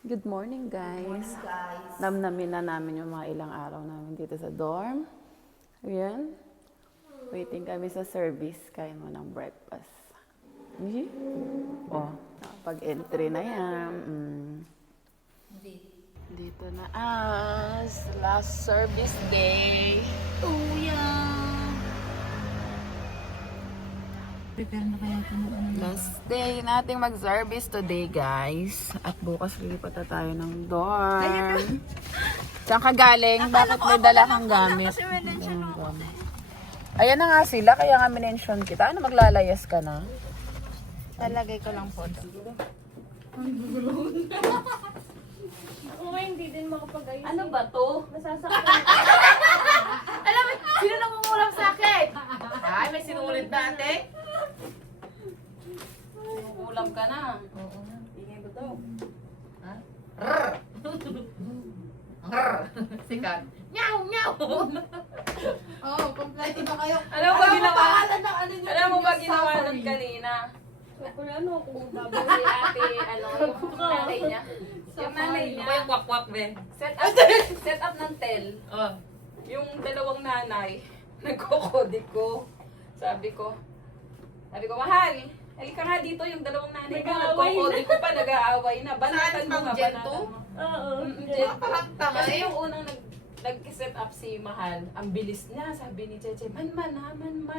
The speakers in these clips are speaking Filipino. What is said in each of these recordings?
Good morning, guys. Morning, guys. Namnamin na namin yung mga ilang araw namin dito sa dorm. Ayan. Waiting kami sa service. Kain mo ng breakfast. Oh, pag-entry na yan. Dito na as last service day. Oh, yeah. Prepare na kaya ito ng ano. Last day nating mag-service today, guys. At bukas lilipat na tayo ng dorm. Saan ka galing? Bakit may dala kang gamit? Kasi mention ako. Ayan na nga sila, kaya nga minention kita. Ano, maglalayas ka na? Lalagay ko lang po. Oo, hindi din makapag-ayos. Ano ba to? Nasasaktan. Alam mo, sino nangungulam sa akin? Ay, may sinulit na ate. Ulam ka na. Oo. Ingay ba to? Ha? Sikat. Nyaw, nyaw. Oh, kompleto na kayo. Alam mo ba ginawa? Pangalan ng ano nyo? Alam mo ba Yung ginawa suffering. nun kanina? Wala ano ako babay. Si ate, yung nanay niya. Yung nanay niya. Ako yung kwak-kwak, Ben. Set up ng tel. Oh. Yung dalawang nanay, nagkokode ko. Sabi ko, mahal, halika nga dito yung dalawang nanay ko. Nag-aaway Nagkokode ko pa, nag-aaway na. Banatan mo nga, Gen banatan mo. Oo. Gen Parang tanga Kasi eh. yung unang nag-set up si Mahal, ang bilis niya, sabi ni Cheche, man.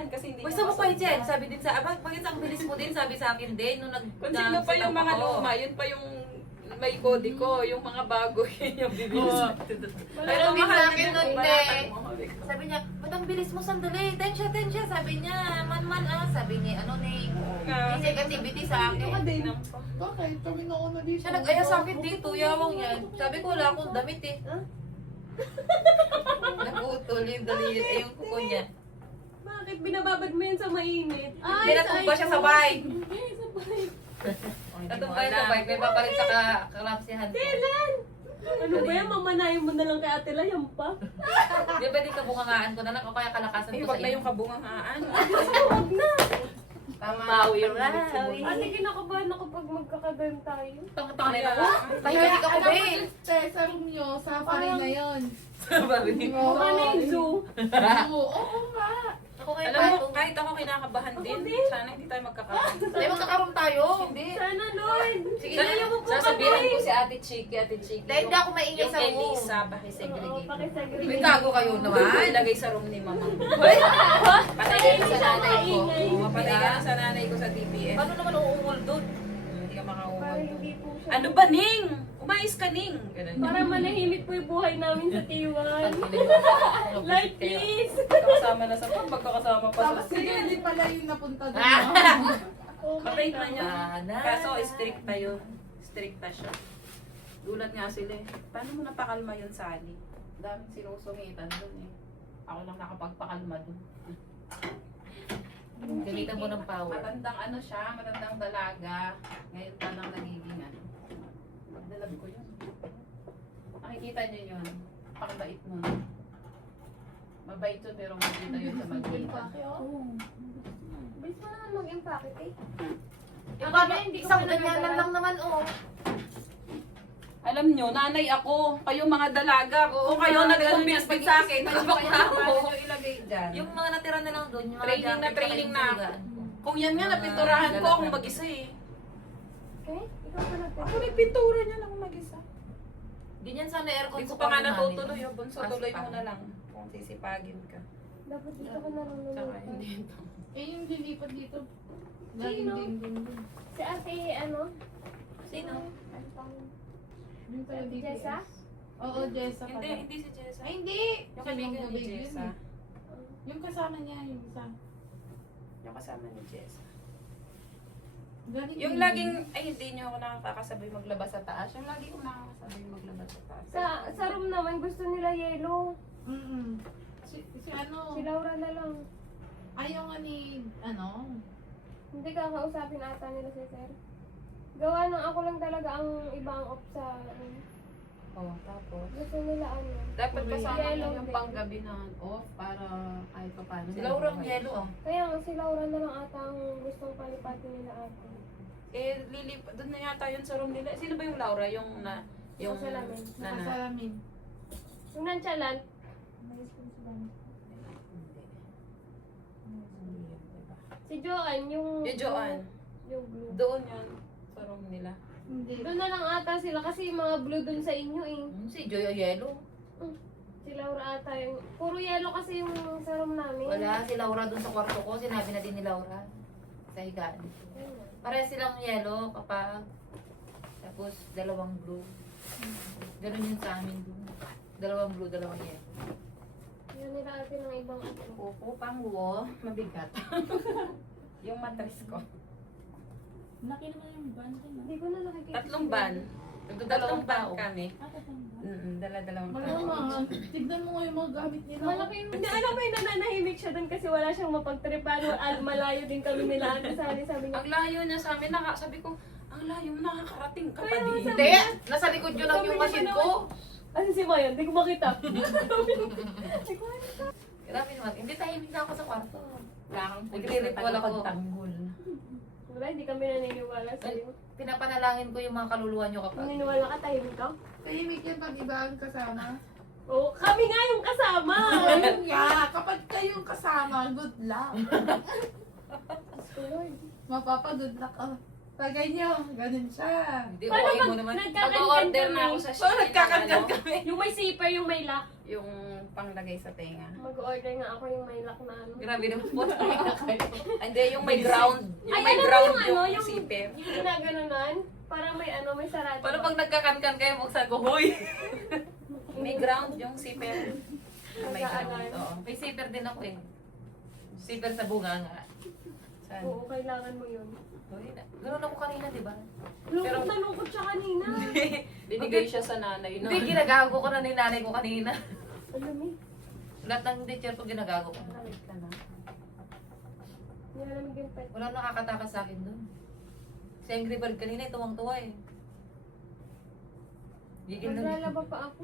Kasi hindi Uy, niya saan mo pa masundan. Jen? Sabi din sa, bakit ang bilis mo din? Sabi sa akin din, nung Kung sino pa yung mga luma, yun pa yung may kode ko, yung mga bago, yun yung bibilis. Pero Mahal, sa akin ganyan, nun, banatan eh. mo. Sabi niya, ba't ang bilis mo sandali? Tensya. Sabi niya, man ah. Sabi niya, ano ni, music activity sa akin. Bakit? Kami nauna dito. Siya nag-aya sa akin dito, yawang yan. Sabi ko, wala akong damit eh. Naputol yung daliri, yung kuko niya. Bakit binababad mo yan sa mainit? Pinatumba siya sabay. Ay, sabay. Natumba yung sabay, may papalit sa kalamsihan ko. Kailan? Ano ba yan? Mamanayin mo na lang kay Ate Layam pa. Di ba din kabungangaan ko na lang o kaya kalakasan Eh, ko sa wag na iyo? yung kabungangaan. Huwag na. Maui. Ate, kinakabahan ako pag magkakagan tayo. Tanga nila ko. Tahimik ako, Alam mo, Ben. sa room nyo, safari na yun. Mukha na yung zoo. Oo nga. Ako kayo Alam mo, pa. kahit ako kinakabahan din. Sana hindi tayo magkakaroon. Ay, magkakaroon tayo. Hindi. Sana, Lord. Sige Sa- na yung Sasabihan ko si Ate Chiki. Dahil hindi ako maingay Yung sa kay room. Lisa, Oo, pakisegregate. pakisegregate. May tago kayo naman. Ilagay sa room ni Mama. Patay ka na sa nanay ko. Oo, patay ka na sa nanay ko sa DPS. Paano naman uungol doon? Hindi ka makauhod. Parang hindi po siya. Ano ba, Ning? Umayos ka, Ning. Ganun yun. Para manahimik po yung buhay namin sa T1. Like this. Magkakasama na sa magkakasama pa sa Tapos sige, hindi pala yung napunta doon. Patay na niya. Sana. Kaso stricta yun. Stricta siya. Gulat nga sila eh. Paano mo napakalma yun, Sally? Daming sinusungitan dun eh. Ako lang nakapagpakalma dun. Gamitan mo ng power. Matandang ano siya, matandang dalaga. Ngayon pa lang nagiging ano. Pagdalag ko yun. Makikita niyo yun. Pakabait mo. Mabait yun pero makikita yun sa magitan. Bilis mo naman mag-impake eh. Yung paano, isang ganyan lang naman, oh. Alam nyo, nanay ako. Kayo mga dalaga. Kung kayo nag-convince din sa akin, ano ba kaya paano nyo ilagay dyan? Yung mga natira na lang doon, yung mga Training na jacket, training saka na. yung sugat. Kung yan nga, napinturahan ko akong mag-isa eh. Okay? Ikaw pa natin. Ako nagpintura niya ako mag-isa. Ganyan sana aircon Hindi ko sa pa nga kwarto natutuloy. namin. Yung bunso, tuloy mo na lang. Kung sisipagin ka. Dapat dito ka narunong. Tsaka hindi ito. Eh, yung lilipat dito. Laging Sino? din. Si Ate, ano? Sino? Ano pang... Yung taga DPS. Jessa? Oo, Jessa Hindi, pala. hindi si Jessa. Ay, hindi! Yung kaibigan Sinong ni big yun Jessa. eh. Yung kasama niya, yung isa. Yung kasama ni Jessa. Galing Yung din. laging, ay hindi niyo ako nakakasabay maglabas sa taas. Yung lagi ko nakakasabay maglabas sa taas. Sa room naman, gusto nila yellow. Mm-mm. Si ano, Si Laura na lang. ayaw nga ni, ano, Hindi kakausapin ata nila si Sir. Gawa ng ako lang talaga ang ibang off sa... Oh, tapos. gusto nila ano. Dapat kasama mo Yellow yung din. panggabi na off para kahit pa paano. Si Laura ang yellow, ah. Kaya nga si Laura na lang ata ang gustong palipatin nila ate. Doon na yata yun sa room nila. Sino ba yung Laura? Yung Sa salamin. Nakasalamin. Yung nantsalan, si Joanne, yung Joanne. yung blue. Doon yun. Sa room nila. Hindi. Doon na lang ata sila kasi yung mga blue doon sa inyo eh. Si Joy Yellow. Si Laura ata yung... Puro yellow kasi yung sa room namin. Wala, si Laura dun sa kwarto ko. Sinabi na din ni Laura. Sa higaan. Ayun. Pareha silang yellow kapag tapos dalawang blue. Ganun yun sa amin dun. Dalawang blue, dalawang yellow. Yan nila ate ng ibang ito. Opo, panguo. Mabigat. Yung matris ko. Laki naman yung band ko na. Hindi ko na nakikita. Tatlong ban. Tatlong ban tao. kami. Tatang ba? Dala-dalawang Malamang. Tignan mo nga yung mga gamit nila. Malaki yung... Hindi, alam mo yung nananahimik siya doon kasi wala siyang mapagtripan. Malayo din kami nila. Ano sabi niya. Ang layo niya sa amin. Sabi ko, ang layo, nakakarating ka pa Kaya din. sabi- Hindi! Nasa likod yun lang Sabi yung niya machine pa ko. Ano si Mayan? Hindi ko makita. Grabe naman. Hindi tahimik na ako sa kwarto. Wala kang pulis Nagre-ritual na ako. tagapagtanggol. Wala, hindi kami naniniwala sa'yo. Pinapanalangin ko yung mga kaluluwa nyo kapag. Naniniwala ka, tahimik ka? Tahimik yan pag iba ang kasama. Oo, kami nga yung kasama! Ayun nga, kapag kayong kasama, good luck. Lord. Mapapa-good luck ka. Tagay nyo, ganun siya. Hindi, Paano okay mo pag naman. nagkakankan Mag-order na kami? ako sa Oh, Shein. nagkakankan kami. Yung may zipper, yung may lock. Yung panglagay sa tenga. Mag-order nga ako yung may lock na ano. Grabe naman po. Hindi, yung may ground. Yung Ay, may alam mo ground yung ano, yung yung- zipper. Yung ginaganunan, parang may ano, may sarado. Paano pag nagkakankan kayo, buksan ko, hoy! May ground yung zipper. May ground. Mag-aalarm. Oo. May zipper din ako eh. Zipper sa bunga nga. Saan? Oo, kailangan mo yun. Hoy, ganun ako kanina, di ba? Lungkot na lungkot siya kanina. Binigay siya sa nanay. No? Hindi, ginagago ko na ni nanay ko kanina. Alam mo, Lahat ng teacher ko ginagago ko. Nakamit ka na. nilalamig yung pet. Wala nakakatakas sa akin doon. Si Angry Bird kanina, tuwang-tuwa eh. Gigil na. Maglalaba pa ako.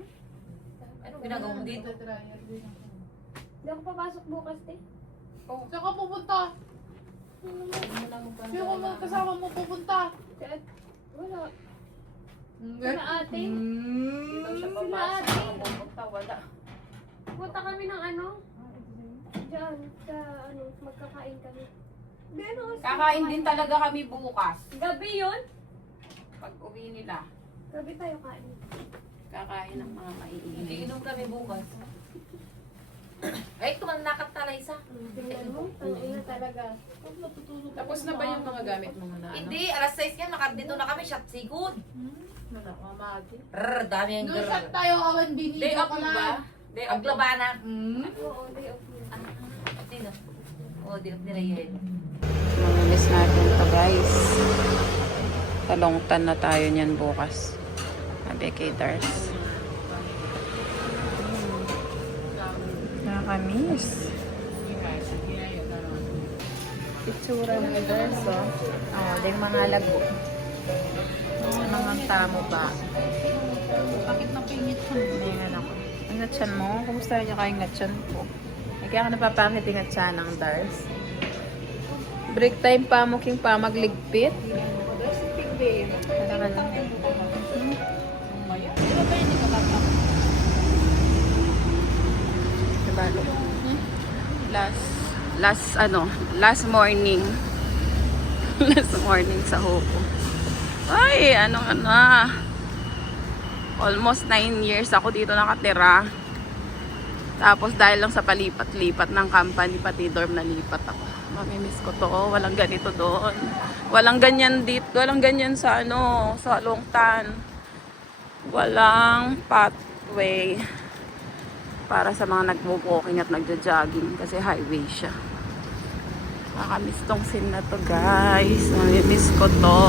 Anong ginagawa mo dito? Nagtatrial din ako. Hindi ako papasok bukas eh. Saan ka pupunta? Sino ka mga kasama mo pupunta? At, wala. Hmm, Sila ate. Dito siya Sila papasok. ate. Pupunta, wala. Punta kami ng ano, dyan, sa ano, magkakain kami. Hindi, ano, Kakain din talaga kami bukas. Gabi yun? Pag uwi nila, Gabi tayo kain. kakain ng mga maiingay. Iinom kami bukas. Ay, tumanakap talay sa. Tingnan mo, tangina talaga. Tapos na ba yung mga gamit mo na ano? Hindi, alas 6 yan, dito na kami, shot sigod. Wala, mamagi. Dami ang Doon girl. saan tayo awan binigyan Day off ko mo lang. ba? Day off mo? Aglabana. Oo, day off mo. Sino? Oo, di nila yun. Mamimiss natin to guys. Talongtan na tayo niyan bukas. Abekators. Nakakamiss. Itsura ng guys, oh. Oh, di mga lago. Mga tamo ba? Bakit napingit ko? May anak ko. Ang gatsan mo? Kumusta niya kayong gatsan ko? Ay, kaya ka napapakit yung gatsan ng Dars. Break time pa mo king pa magligpit. Talaga lang. Diba? Last morning. Last morning sa Hoko. Ay, almost 9 years ako dito nakatira. Tapos dahil lang sa palipat-lipat ng company, pati dorm nalipat ako. Mamimiss ko to. Walang ganito doon. Walang ganyan dito. Walang ganyan sa sa Longtan. Walang pathway para sa mga nag-walking at nagja-jogging kasi highway siya. Nakakamiss tong scene na to guys. Mamimiss ko to.